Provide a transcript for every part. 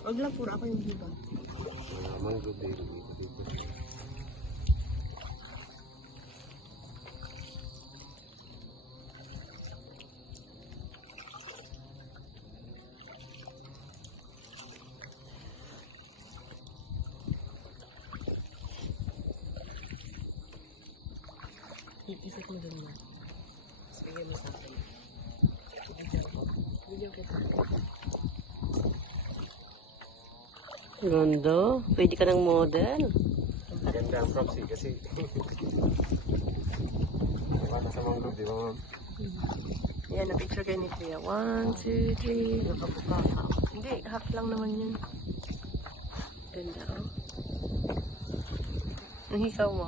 Wag lang, puro ako yung buba. Mangrove dito. Isip mo dun na. Tapos bigyan mo sa akin. Bigyan kita. Rondo, pwede ka ng model. Ganda ang proxy kasi. Bata sa mangrove, di ba ma'am? Yan, na-picture kayo ni Kuya. 1, 2, 3. Nakabuka ka. Hindi, half lang naman yun. Ganda, oh. Ang hikaw mo.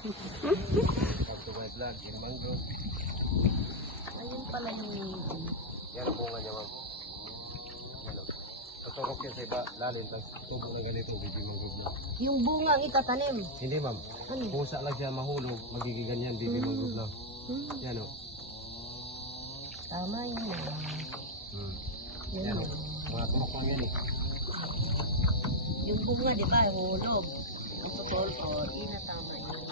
Pagka white vlog, yung mangrove. Ayun pala yung... Yan ang bunga niya ma'am. Yan o. Tuturok yan sa iba, lalim, tapos tubo ng ganito, baby mangrove niya. Yung bunga ang itatanim. Hindi ma'am, Ano? pusa lang siya mahulog, magiging ganyan, baby mangrove lang. Yan o. Tama yun. Yan o. Mga turok lang yan eh. Yung bunga, di ba? Hulog. Ang totoo ko, tama yun.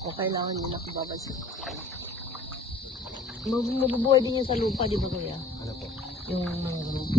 O kailangan yun ako babansin. Mabubuhay din yun sa lupa, di ba kuya? Ano po? Yung mangrove.